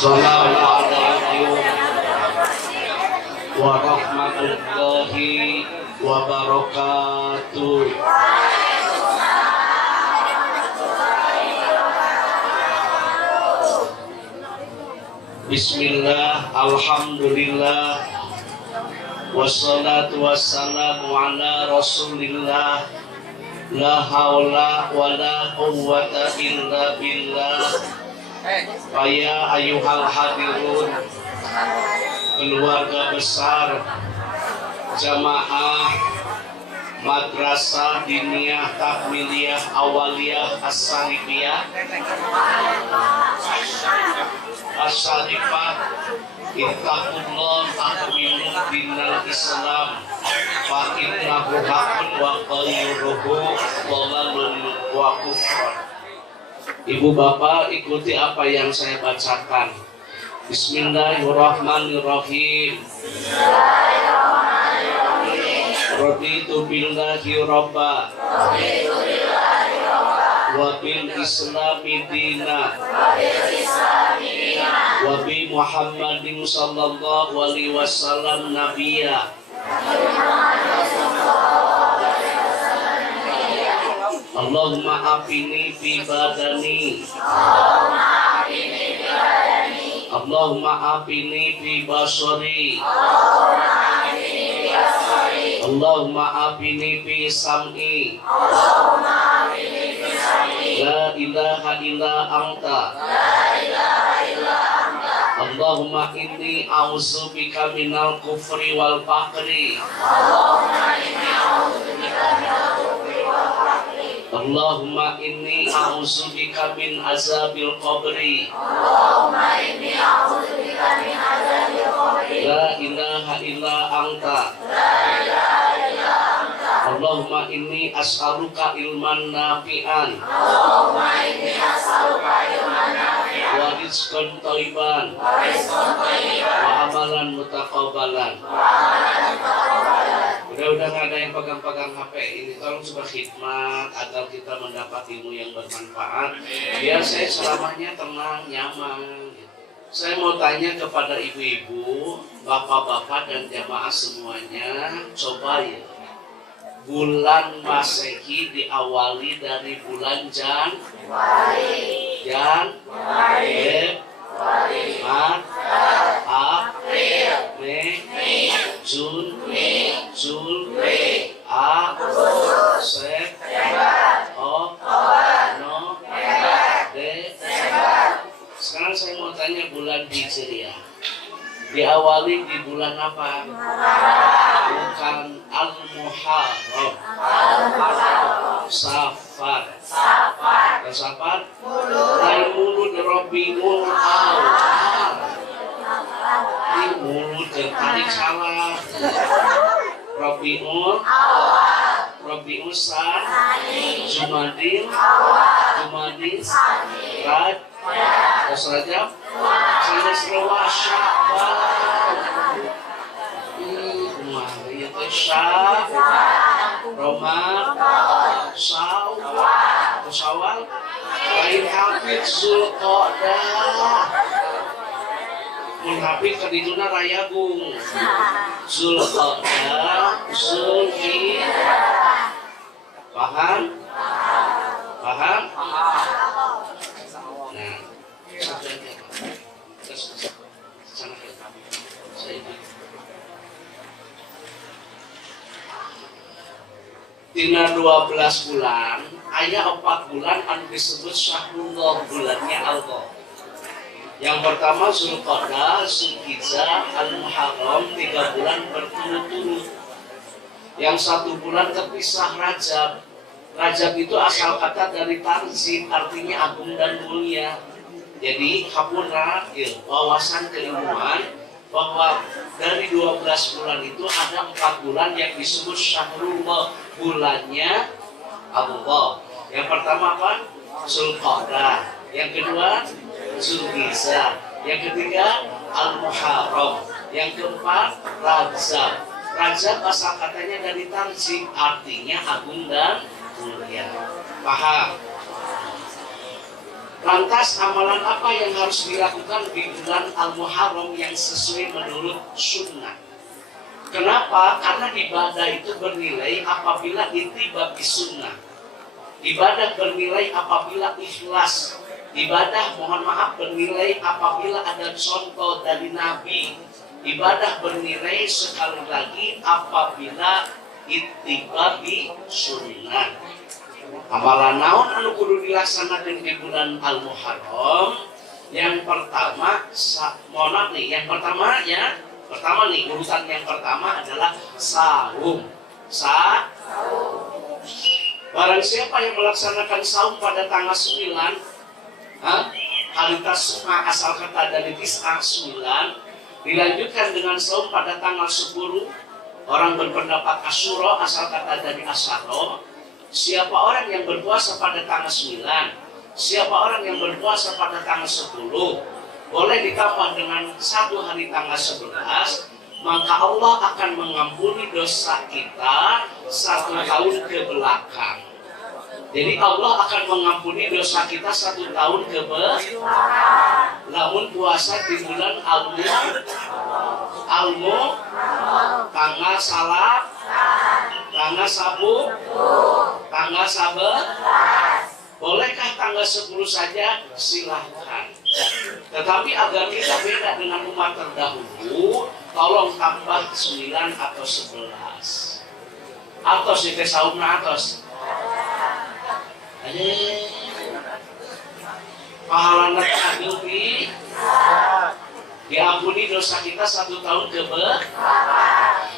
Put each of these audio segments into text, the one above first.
Assalamualaikum warahmatullahi wabarakatuh. Bismillah, alhamdulillah, wassalatu wassalamu ala rasulillah, la haula wa la quwwata illa billah. Ya ayyuhal hadirun, keluarga besar jamaah Madrasah Diniyah Takmiliyah Awaliyah As-Salibiyah As-Salifah, ittaqullah takmilu dinal Islam fa innahu haqqun wa ghayruhu dhalalun wa kufrun. Ibu bapak, ikuti apa yang saya bacakan. Bismillahirrahmanirrahim. Raditu billahi rabba wa bil islami dina wa bi Muhammadin sallallahu alaihi wasallam nabiyya. Allahumma afini fi badani, Allahumma afini fi basari, Allahumma afini fi sam'i, la ilaha illa anta, Allahumma inni a'udzubika minal kufri wal faqri, Allahumma inni a'udzubika min azabil qabri, la ilaha illa anta, Allahumma inni as'aluka ilman nafi'an, wa rizqan thayyiban, wa amalan mutaqabbalan. Udah nggak ada yang pegang-pegang HP ini, tolong coba khidmat agar kita mendapat ilmu yang bermanfaat. Biar saya selamanya tenang, nyaman. Saya mau tanya kepada ibu-ibu, bapak-bapak dan jamaah semuanya, coba ya, bulan Masehi diawali dari bulan Januari, Maret, April, Mei, Juni, Juli, Agustus, September, Oktober, November, Desember. Sekarang saya mau tanya bulan Hijriah diawali di bulan apa? Bukan Al-Muharram, Safar. Safar? Dari mulut Rabiul Awal. Ini mulut tertarik salah. Rabiul Rabiul Sani, Jumadil, Rajab, Rajab, Sya'ban, Ramadan, Syawal, lain hafid Zulqa'dah. Menghafid kediduna rayagung Zulqa'dah, Zulhijjah. Paham? Paham? Nah, Tina 12 bulan, ayat 4 bulan anu disebut Syahrullah, bulannya Allah. Yang pertama Zulqa'dah, Zulhijjah, Al-Muharram, 3 bulan berturut-turut. Yang 1 bulan terpisah Rajab. Rajab itu asal kata dari tarzim, artinya agung dan mulia. Jadi hapura wawasan keilmuan bahwa dari 12 bulan itu ada 4 bulan yang disebut Syahrullah, bulannya Allah. Yang pertama apa? Zulqa'dah. Yang kedua Zulhijjah. Yang ketiga Al-Muharram. Yang keempat Rajab. Rajab asal katanya dari tarzim, artinya agung dan mulia. Paham? Lantas amalan apa yang harus dilakukan di bulan Al-Muharram yang sesuai menurut sunnah? Kenapa? Karena ibadah itu bernilai apabila ittiba bis sunnah. Ibadah bernilai apabila ikhlas. Ibadah, mohon maaf, bernilai apabila ada contoh dari Nabi. Ibadah bernilai sekali lagi apabila ittiba bis sunnah. Amalan naon anu kudu dilaksanakeun di bulan Al-Muharram? Yang pertama, urutan yang pertama adalah saum. Barang siapa yang melaksanakan saum pada tanggal 9, harita sunnah asal kata dari tis'ah 9, dilanjutkan dengan saum pada tanggal 10, orang berpendapat Asyura asal kata dari Asyara. Siapa orang yang berpuasa pada tanggal 9, siapa orang yang berpuasa pada tanggal 10, boleh ditambah dengan satu hari tanggal 11, maka Allah akan mengampuni dosa kita 1 tahun ke belakang. Jadi Allah akan mengampuni dosa kita 1 tahun ke belakang. Namun puasa di bulan Al-Mu, tanggal salat, tanggal sabu, tanggal sabar. Bolehkah tanggal 10 saja? Silahkan. Tetapi agar kita beda dengan umat terdahulu, tolong tambah 9 atau 11. Atau kita saumna atos. Pahala nak diampuni dosa kita 1 tahun ke belakang.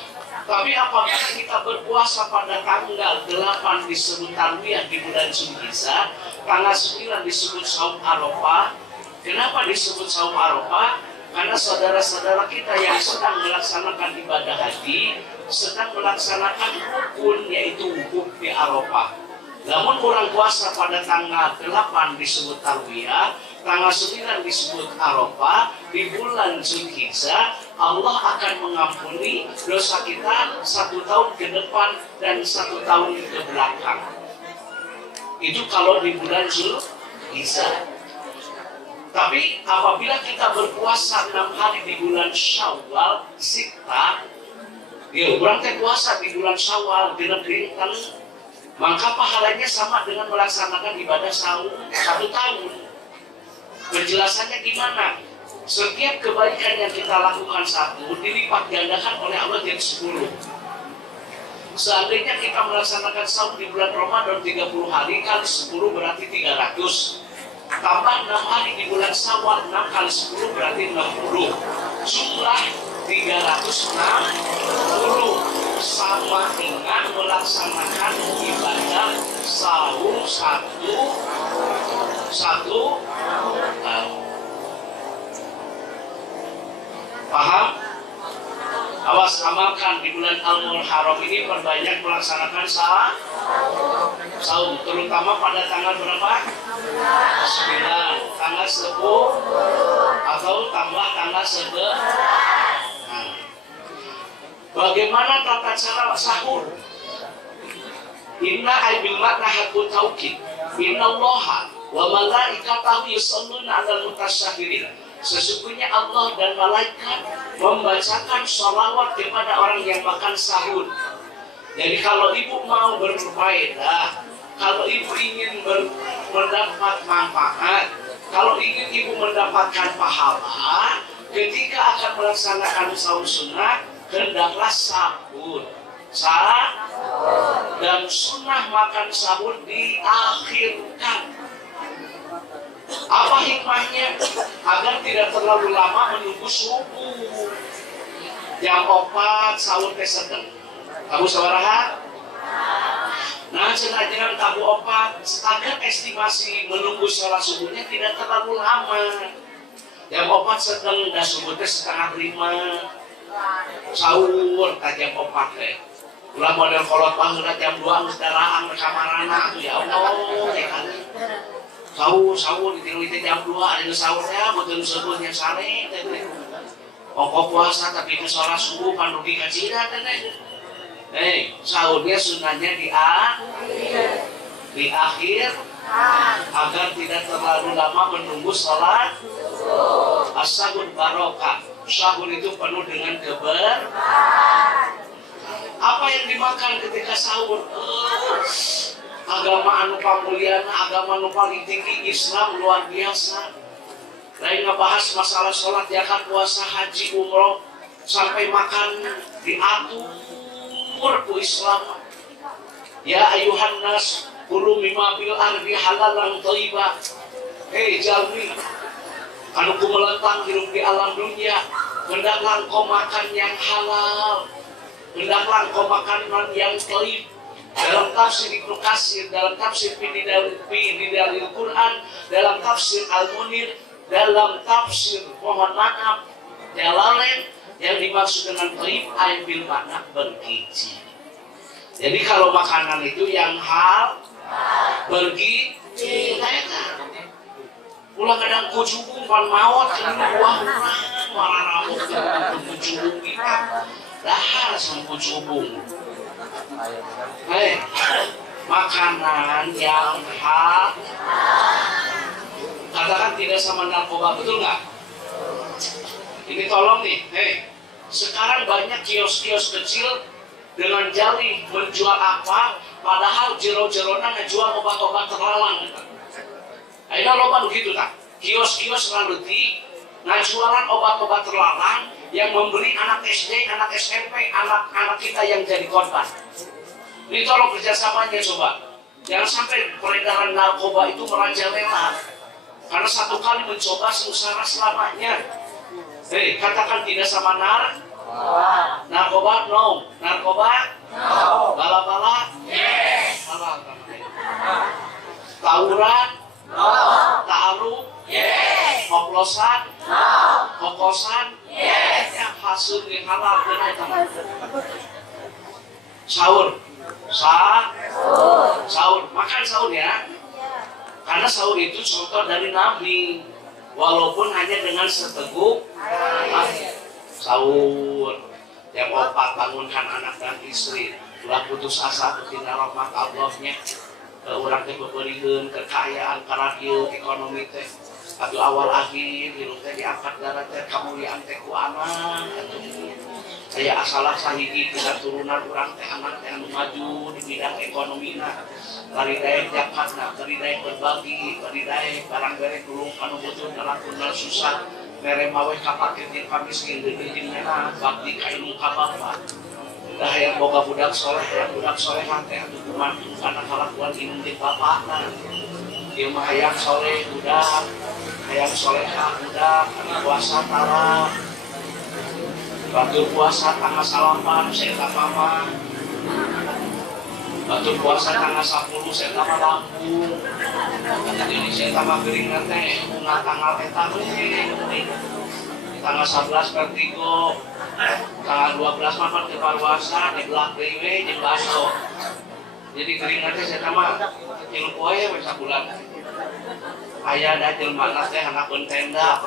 Tapi apabila kita berpuasa pada tanggal 8 disebut tarwiyah di bulan Zulhijjah, tanggal 9 disebut saum Arafah. Kenapa disebut saum Arafah? Karena saudara-saudara kita yang sedang melaksanakan ibadah haji sedang melaksanakan rukun, yaitu wukuf di Arafah. Namun orang puasa pada tanggal 8 disebut tarwiyah, tanggal 9 disebut Arafah, di bulan Zulhijjah Allah akan mengampuni dosa kita 1 tahun ke depan dan 1 tahun ke belakang. Itu kalau di bulan Zulhijjah. Tapi apabila kita berpuasa 6 hari di bulan Syawal, orang puasa di bulan Syawal, kan, maka pahalanya sama dengan melaksanakan ibadah saum 1 tahun. Penjelasannya gimana? Setiap kebaikan yang kita lakukan 1 dilipat gandakan oleh Allah jadi 10. Seandainya kita melaksanakan saum di bulan Ramadan 30 hari kali 10 berarti 300. Tambah 6 hari di bulan Syawal, 6 kali 10 berarti 60. Jumlah 360 sama dengan melaksanakan ibadah saum 1 tahun. Paham? Awas amalkan di bulan Al-Muharram ini perbanyak melaksanakan saum, terutama pada tanggal berapa? 9, tanggal 10 atau tambah tanggal 11. Bagaimana tata cara sahur? Inna aibil makna hakut taukid. Inna allaha wa malaikatahu yusalluna 'alal mutasyahirin. Sesungguhnya Allah dan malaikat membacakan sholawat kepada orang yang makan sahur. Jadi kalau ibu mau berfaedah, kalau ibu ingin mendapat manfaat, kalau ingin ibu mendapatkan pahala, ketika akan melaksanakan saum sunnah, hendaklah sahur. Dan sunnah makan sahur diakhirkan. Apa hikmahnya? Agar tidak terlalu lama menunggu subuh. Jam 4 sahur teh sedeng. Kamu sabaraha? Nah, senajan kamu 4, agar estimasi menunggu sholat subuhnya tidak terlalu lama. Jam 4 sedeng, dan subuh teh 4:30. Sahur ka jam 4 teh. Ulah model kolot banget jam 2 geus daraan kamarana tuh ya Allah, ya kan. Sahur di jam 2 ada sahur ya, betul sebutnya sare teh. Pokok puasa tapi ke sholat subuh kan rugi kacira teh. Sahurnya sunnahnya di akhir agar tidak terlalu lama menunggu sholat as-sahur barokah. Sahur itu penuh dengan apa yang dimakan ketika sahur? Agama anu pamuliana, agama anu paling tinggi, Islam luar biasa. Lain ngebahas masalah sholat, zakat, puasa, haji, umroh, sampai makan diatur ku Islam. Ya ayuhan nas kulu mimma fil ardi halalan thayyibah. Hei jalmi, anu kumelentang hidup di alam dunia, hendaklah engkau makan yang halal, hendaklah engkau makanan yang thayyib. Dalam tafsir Ibnu Katsir, dalam tafsir Bidalil Quran, dalam tafsir Al-Munir, dalam tafsir mohon maaf Jalalain, yang dimaksud dengan thayyib bil makna bergizi. Jadi kalau makanan itu yang bergizi, ulah kadang kucubung pan mawat ini buah marah rambut kucubung kita dahar sama kucubung. Makanan yang katakan tidak sama narkoba, betul nggak? Ini tolong nih, sekarang banyak kios-kios kecil dengan jali menjual apa, padahal jero-jerona ngejual obat-obat terlarang. Akhirnya loba begitu tak? Kios-kios laluti ngajualan obat-obat terlarang yang membeli anak SD, anak SMP, anak-anak kita yang jadi korban. Ini tolong kerjasamanya coba. Jangan sampai peredaran narkoba itu merajalela. Karena satu kali mencoba sengsara selamanya. Katakan tidak sama narkoba, no. Narkoba, no. Bala-bala, yes. Tawuran, no. Ta'aruf, yes. Oplosan, no. Kokosan, yes. Yang hasil yang halal, benar. Sahur, sahur, makan sahur ya. Karena sahur itu contoh dari Nabi, walaupun hanya dengan seteguk sahur. Yang opat bangunkan anak dan istri, ulah putus asa ketika rahmat Allahnya. Orang teh beureun kekayaan karena ekonomi teh atau awal akhir hirup teh diangkat darah teh kamuliaan teh ku anak saya asalah sahiji tina turunan urang teh anak teh anu maju di bidang ekonomina bari daek zakatna bari daek berbagi bari daek barang bere tulung anu butuh nalakuna susah mere maweh kapake jeung pamiskin deui jeung nena bakti ka ilmu ka bapa dah yang boga budak soleh teh atuh kumantung kana kalakuan ilmu di bapana ieu mah hayang soleh budak hayang solehah budak anu puasa tara batu puasa tanggal 8 saya mama batu puasa tanggal 10 saya Lampung jadi saya tambah keringat teh bunga tanggal eta tanggal 11 Vertigo tanggal 12 mapan ke Parwasa di belak dewe di baso jadi keringatnya saya tambah ilmu poe bisa bulan ayah ada jelma teh anak tenda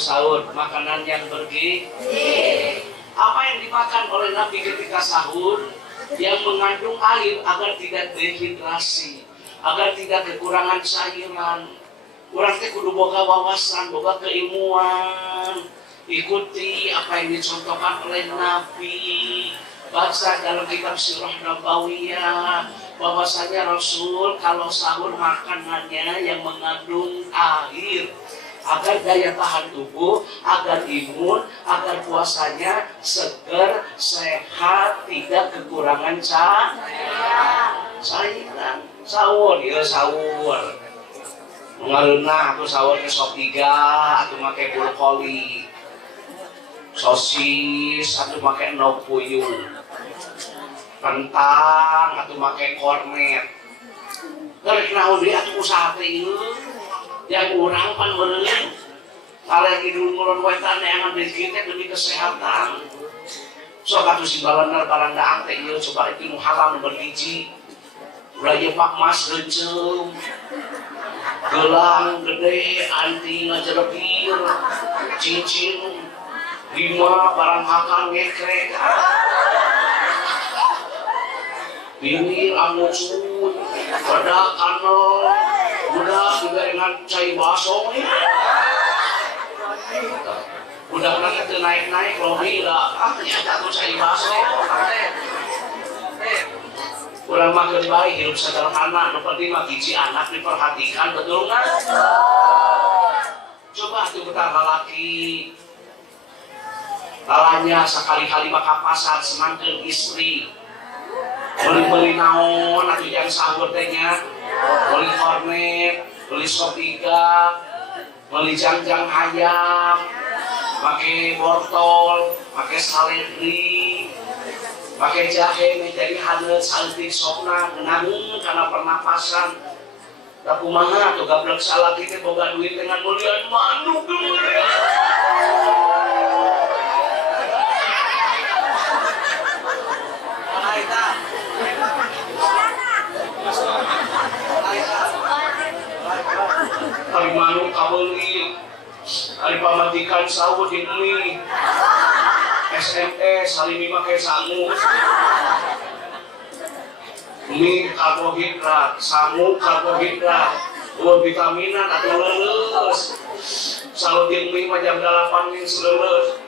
sahur makanan yang bergizi. Apa yang dimakan oleh Nabi ketika sahur yang mengandung air agar tidak dehidrasi, agar tidak kekurangan cairan. Urang teh kudu boga wawasan, boga keilmuan, ikuti apa yang dicontohkan oleh Nabi. Baca dalam kitab Sirah Nabawiyah bahwasanya Rasul kalau sahur makanannya yang mengandung air agar daya tahan tubuh, agar imun, agar puasanya segar, sehat, tidak kekurangan cairan. Sahur, ya sahur. Mengaruna aku sahur ke sop 3 atau pakai brokoli, sosis atau pakai endog puyuh, kentang atau pakai kornet. Karek naon deui atuh usaha teh yang urang pan meureun kalau hidung ngulon wetan neangan rezeki teh demi kesehatan. Sok atuh si balanar barang daang teh ieu coba itu halal bergizi. Ulah ieu pak mas reuceum. Gelang gede anti ngajelepir cincin 5 barang makan ngekrek Bingir anu sun, bedak kanel, budak juga dengan cai baso nih. Budak nanti tuh naik-naik lobi lah, nyata tuh cai baso. Kurang makan baik, hidup sederhana, nu penting mah hiji anak diperhatikan, betul nggak? Coba tuh kita lelaki, lalanya sekali-kali maka pasar semangkil istri. Beli naon atau yang sahur tehnya, beli kornet, beli sopiga, beli jangjang ayam, pakai wortel, pakai saledri, pakai jahe, jadi hanes saltik sopna, genangun karena pernapasan. Tak kumaha tuh gablek salah kita boga duit dengan mulian manuk kemudian. Hari manuk kabeli, hari pamatikan sahur di mie, SMS, hari mie pakai sangu, mie karbohidrat, sangu karbohidrat, vitaminan atau leles, selalu di mie jam 8 nih seleles,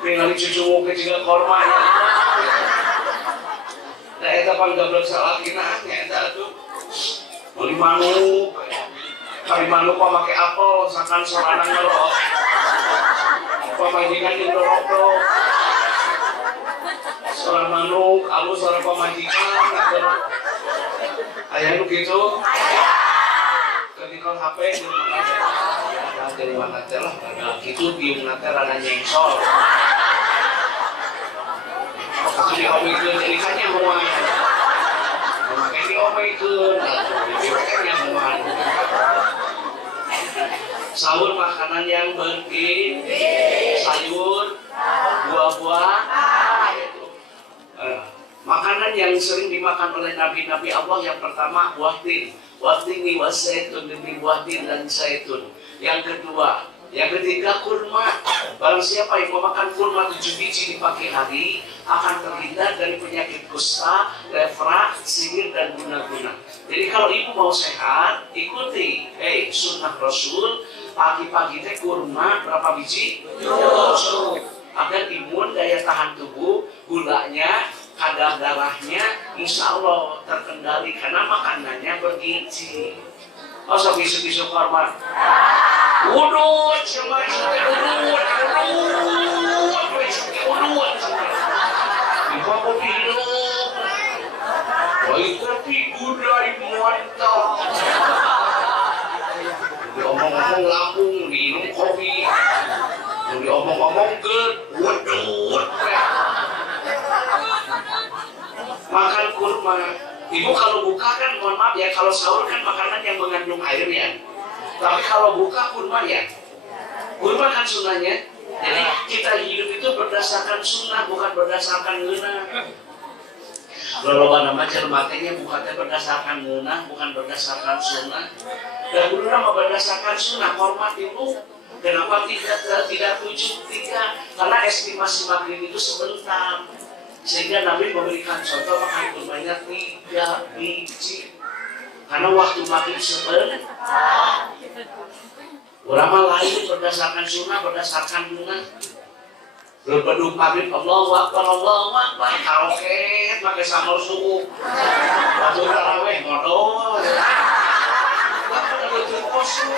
tinggal cucu muka juga korma ya. Nah itu pan gablek salah kinanya, itu tuh, beli manuk. Hari manuk pakai apel, sakan seorang ngerok, pemajikan yang ngerok, seorang manuk, alus seorang pemajikan, ayah lu gitu, ketika HP dari mana telah, gitu biung nanti rada nyengsol, waktu diomekeun ikannya mual, memakai diomekeun, ikannya mual. Sahur makanan yang bergizi, sayur, buah-buah, makanan yang sering dimakan oleh nabi-nabi Allah yang pertama buah tin, wa zaitun, demi buah tin dan zaitun. Yang kedua, yang ketiga kurma. Barang siapa yang memakan kurma 7 biji di pagi hari akan terhindar dari penyakit kusta, lepra, sihir dan guna-guna. Jadi kalau ibu mau sehat, ikuti sunnah Rasul. Pagi-pagi teh kurma berapa biji? 7. Agar imun, daya tahan tubuh, gulanya, kadar darahnya insya Allah terkendali karena makanannya bergizi. Masa bisu-bisu korban? Udut, cuma udut. Ibu aku bilang, baik kopi gudai mantap. Diomong-omong lambung, minum kopi. Diomong-omong udut. Makan kurma. Ibu kalau buka kan, mohon maaf ya, kalau sahur kan makanan yang mengandung air ya. Tapi kalau buka kurma ya, kurma kan sunnahnya. Jadi kita hidup itu berdasarkan sunnah, bukan berdasarkan ngeunah. Loloba nama cermatenya bukannya berdasarkan ngeunah, bukan berdasarkan sunnah. Dan dulu nama berdasarkan sunnah, hormat ibu. Kenapa tidak 7-3? Karena estimasi maghrib itu sebentar. Sehingga Nabi memberikan contoh makan kurmanya 3 biji. Karena waktu maghrib sebentar. Ulama lain berdasarkan sunnah, berdasarkan sunnah. Berbeduk maghrib, Allahu Akbar, karaoke, pakai sambal subuh. Waktu taraweh, modal. Waktu betul kosong,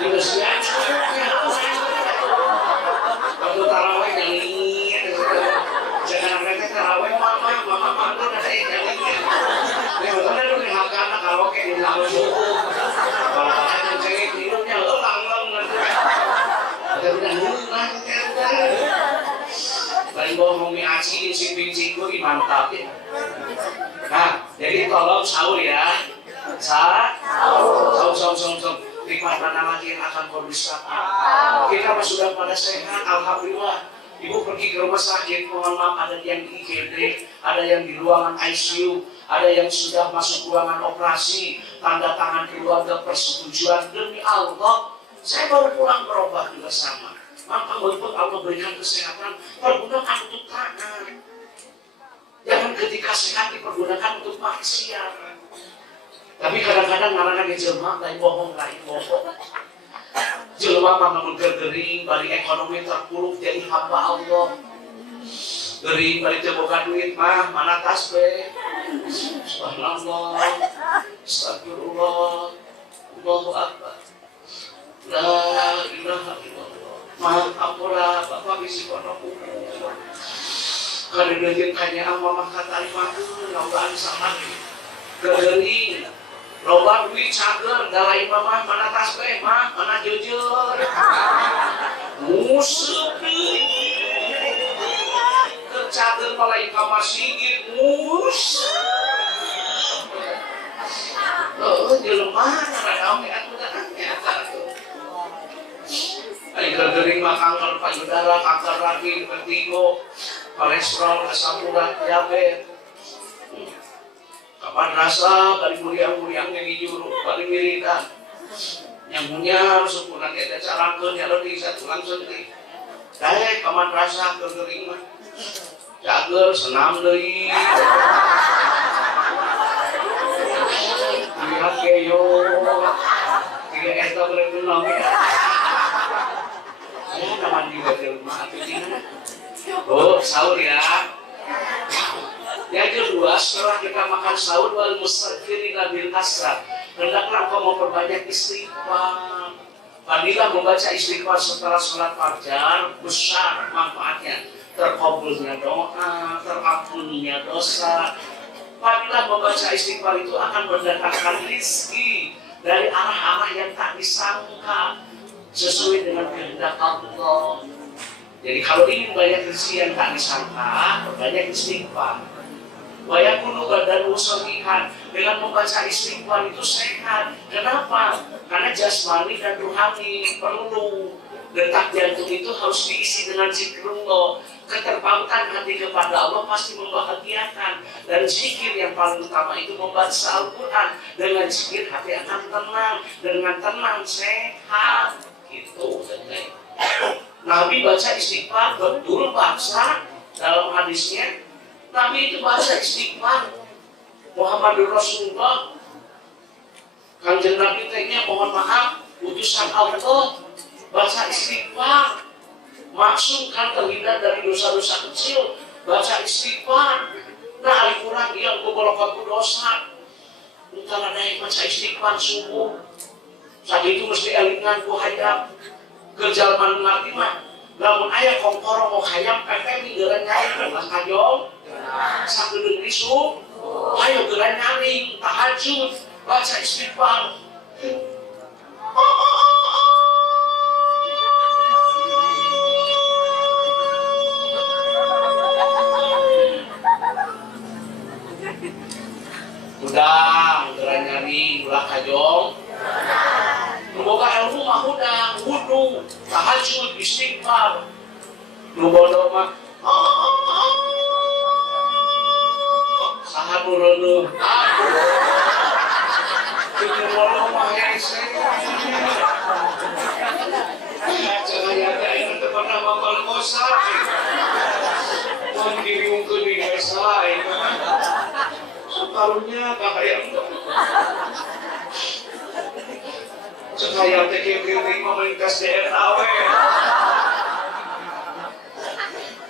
tidak siap. Waktu taraweh nyanyi, jangan mereka taraweh, mama tuh ada yang nyanyi. Ini betul ada di hak anak karaoke di sambal subuh. Kalau kalian cengit hidupnya lang nanti. Ada udah lain bohong mie aci si binciku mantap ya. Nah, jadi tolong sahur ya. Sahur. Nikmat mana lagi yang akan kau bisa? Kita mah sudah pada sehat, alhamdulillah. Ibu pergi ke rumah sakit, mohon maaf ada yang di IGD, ada yang di ruangan ICU, ada yang sudah masuk ruangan operasi, tanda tangan keluarga persetujuan demi Allah. Saya baru pulang berobat juga sama. Maka untuk Allah berikan kesehatan, pergunakan untuk tangan. Jangan ketika sehat dipergunakan untuk maksiat. Tapi kadang-kadang ngaranna ge jelema lain bohong. Jelema mah namun gering bari ekonomi terpuruk jadi hamba Allah. Gering bari teu boga duit mah mana tas we. Subhanallah. Astagfirullah. Allahu akbar. La ilaha illallah. Maaf ampura Bapak bisi kono kuku. Kada deujeuh kanya mah katari mah loba sama geuring. Loba duit cager dalai mah mana tas we mah mana jujur. Museup deui. Cager malaik ka masjid mus. Jelema rame atuh Ay gering mah kanker payudara, kanker rahim, vertigo, kolesterol, asam urat, diabetes. Kapan rasa bari muriang-muriang yang juru, bari wiridan. Yang punya harus pulang kita carakeun ya leuwih satulang seunting. Daek kapan rasa gering mah. Cager senam deui. Lihat keyo. Tiga eta bener nami. Ya teman juga di rumah atau gimana? Oh, sahur ya. Yang kedua, setelah kita makan sahur wal mustaghfirina bil asar, hendaklah engkau memperbanyak istighfar. Fadilah membaca istighfar setelah sholat fajar besar manfaatnya, terkabulnya doa, terampuninya dosa. Fadilah membaca istighfar itu akan mendatangkan rezeki dari arah-arah yang tak disangka, sesuai dengan kehendak Allah. Jadi kalau ingin banyak rezeki yang tak disangka, banyak istighfar. Wa yakunu badan usahihan, dengan membaca istighfar itu sehat. Kenapa? Karena jasmani dan rohani perlu. Detak jantung itu harus diisi dengan zikrullah. Keterpautan hati kepada Allah pasti membahagiakan. Dan zikir yang paling utama itu membaca Al-Quran. Dengan zikir hati akan tenang. Dengan tenang sehat. Itu betul. Nabi baca istighfar betul baca dalam hadisnya. Nabi itu baca istighfar. Muhammadur Rasulullah. Kanjeng Nabi tanya mohon maaf utusan Allah. Baca istighfar. Maksud kan terhindar dari dosa-dosa kecil. Baca istighfar. Nah Al-Quran yang gogolokan dosa. Utara naik baca istighfar subuh. Saat itu mesti elingan ku hayam kejalman ngerti mah. Lamun aya kongkoro mau hayam pepe geran nyaring lah kajong. Sakedeung isu. Ayo geran nyaring tahajud baca istighfar. Udah geran nyaring ulah kajong. Boga ilmu mah hudang, wudu, tahajud, istighfar. Nu bodoh mah saha nu reuneuh. Kitu bodoh mah hese. Cahaya teh anu teu pernah mapal kosa. Mun dibiungkeun di desa itu mah sakarunya kahayang. Sekaya teki-teki melintas DNA we.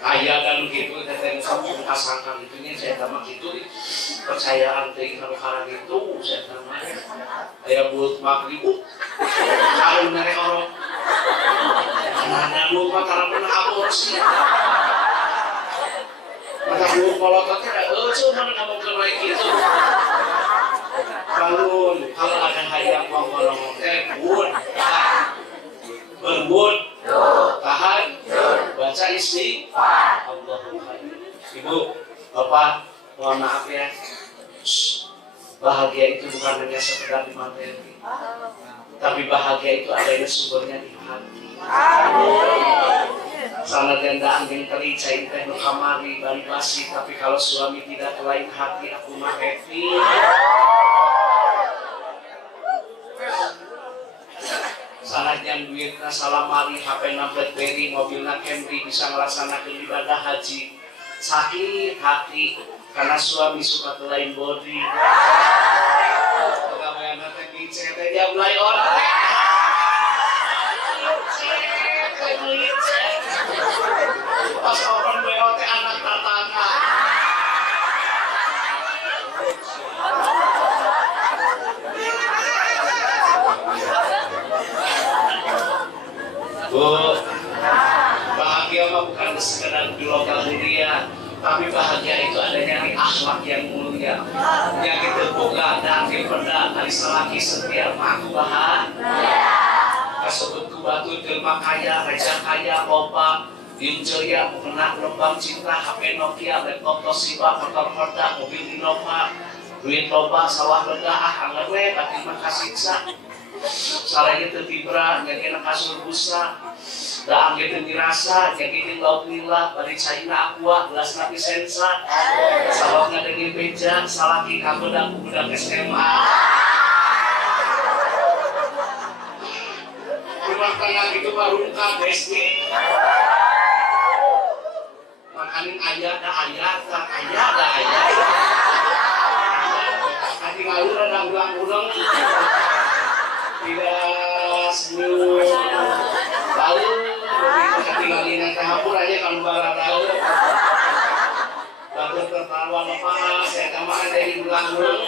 Aya kan gitu teh kamu pasangkan itunya saya tamak itu percayaan teh kalau karang itu saya tamak. Aya buat maghrib. Kalau nare orang. Karena lupa karena pernah aborsi. Mata buat kolot teh cuma ngomong ke baik itu. Bangun, kalau ada hayang mau ngomong bun, berbun, tahan, baca istighfar. Allahumma. Ibu, bapak, mohon maaf ya. Bahagia itu bukan hanya sekedar di materi, tapi bahagia itu adanya sumbernya di hati. Sana denda angin terica teh nu kamari bari basi, tapi kalau suami tidak lain hati aku mah happy. Sanajan duitna salamari, HP na BlackBerry, mobilna Camry, bisa ngelaksanakeun ibadah haji. sakit hati karena suami suka lain body. Pegawai anak ngicet dia mulai orang. Ngicet. Pas orang WO teh anak tatangga. Bu, bahagia mah bukan sekedar di lokal mulia, tapi bahagia itu adanya di akhlak yang mulia. Yang itu boga dan dipenda dari selaki setiap aku bahagia. Kasebut ku batu jelma kaya, raja kaya, loba, dinceria, mengenal lembang cinta, HP Nokia, laptop Toshiba, motor Honda, mobil Innova, duit loba, sawah lega, anger we, batin mah kasiksa. Salahnya tertibra, jadi kasur busa, dah angin dirasa, jadi lauk nila, bari caina aqua, gelas napi sensa, salah ngadengin beja, salah kika bedak SMA. Rumah tangga itu barungkah besni. Makanin ayat dah ayat, ayat dah ayat. Hati ngalur ada ulang-ulang. Tidak senyum lalu tinggalin yang tahapur aja kalau barang lalu baru tertawa lepas saya tambah dari ulang-ulang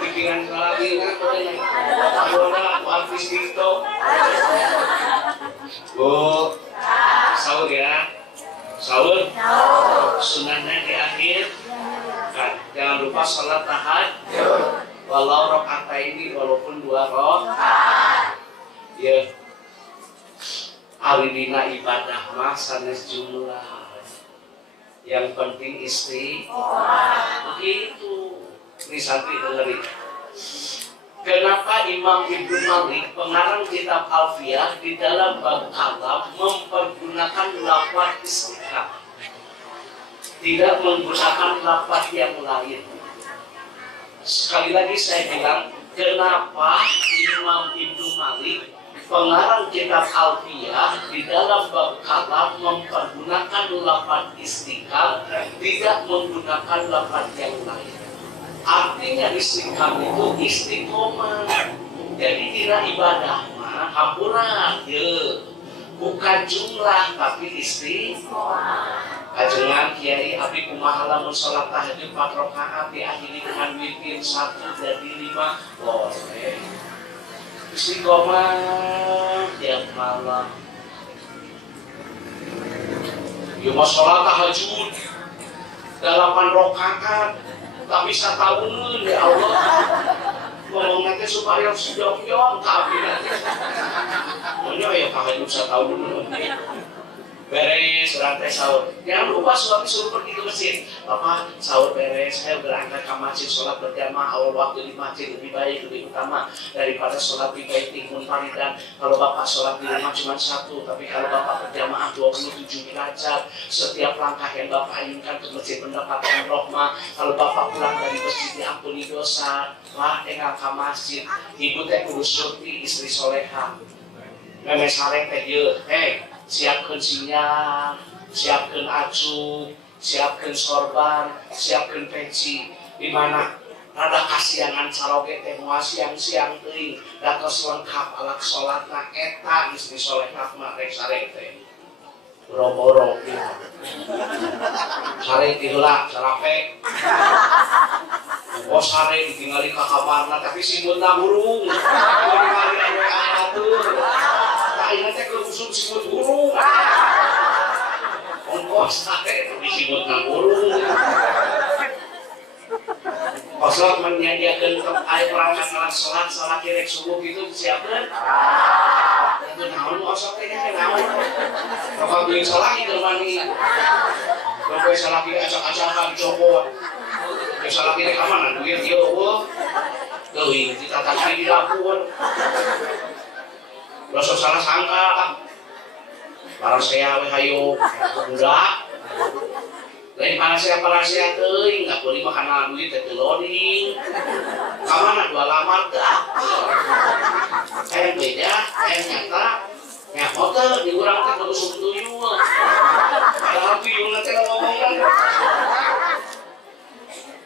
pikiran lagi kan kalau aku artis TikTok. Bu sahur ya, sahur sunahnya di akhir kan, jangan lupa sholat tahajud walau rakaat ini walaupun 2 rakaat. Ya. Alidina ibadah mah sanes jumlah. Yang penting istiqomah. Begitu. Ini santri dengerin. Kenapa Imam Ibnu Malik pengarang kitab Alfiyah di dalam bab kalam mempergunakan lafaz istiqamah, tidak menggunakan lafaz yang lain? Sekali lagi saya bilang, kenapa Imam Ibnu Malik pengarang kitab Alfiyah di dalam bab kalam mempergunakan lafaz istiqam, tidak menggunakan lafaz yang lain? Artinya istiqam itu istiqomah. Jadi tidak ibadah mah hampura ya, bukan jumlah tapi istiqomah. Kajengan Kiai Abi kumaha lamun salat tahajud 4 rakaat diakhiri dengan witir 1 jadi 5 boleh. Istiqomah tiap malam. Ya mau salat tahajud 8 rakaat tapi satahun ya Allah. Ngomong nanti supaya sejauh-jauh tapi nanti. Mana ya tahajud satahun beres rantai sahur. Jangan lupa suami suruh pergi ke masjid. Bapak sahur beres, saya berangkat ke masjid sholat berjamaah. Awal waktu di masjid lebih baik, lebih utama daripada sholat di baiting munfaridan. Kalau bapak sholat di rumah cuma 1, tapi kalau bapak berjamaah 27 derajat. Setiap langkah yang bapak inginkan ke masjid mendapatkan rahmah. Kalau bapak pulang dari masjid diampuni dosa. Wah, tinggal ke masjid. Ibu teh kudu surti, istri soleha. Meme sareng teh yeuh, siapkan sinyal, siapkan acu, siapkan sorban, siapkan peci. Di mana rada kasianan saroge teh moal siang-siang teuing, datos lengkap alat salatna eta istri solehna mah rek sareng teh. Boro-boro gitu. Sareng tiheula sarape. Oh sareng ditinggali ka kamarna tapi simutna burung. Ditinggali anu atur. Akhirnya teh keusum simut burung. Ongkos teh disimut na burung. Kosok menyediakan air perangkat alat sholat salah kirek subuh itu siapkan. Itu naon kosok teh naon. Bapak beli sholat itu mani. Bapak salah kirek acak-acakan copot. Salah kirek mana duit ieu eueuh. Teuing ditatasi di dapur. Rasa salah sangka, para saya hayo enggak. Lain para saya teuing, enggak boleh makan duit teh loading. Kamana 2 lamar teh apa? Beda, nyata. Ya foto di urang teh bagus tuyul. Padahal tuyul teh ngomongan.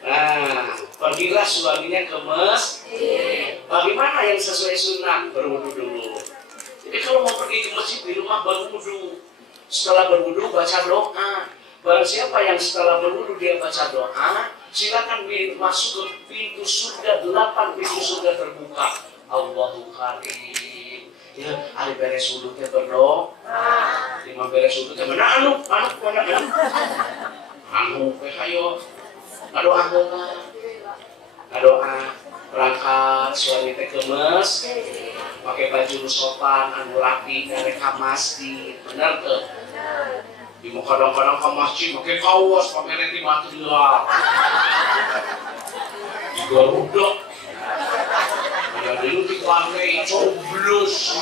Nah, pergilah suaminya ke masjid. Bagaimana yang sesuai sunnah? Berwudu dulu. Jadi kalau mau pergi ke masjid di rumah berwudu. Setelah berwudu baca doa. Barang siapa yang setelah berwudu dia baca doa, silakan masuk ke pintu surga, 8 pintu surga terbuka. Allahu Karim. Ya, hari beres wudu teh berdoa. Lima beres wudu teh mana anu hayo. Ngadoa heula. Ngadoa berangkat suami teh ke masjid. Pakai baju sopan anu rapi dari ka masjid. Bener teu? Di mau kadang-kadang ke masjid pakai kaos, pakai reti material. Garuda. Ya dulu di warna coblos.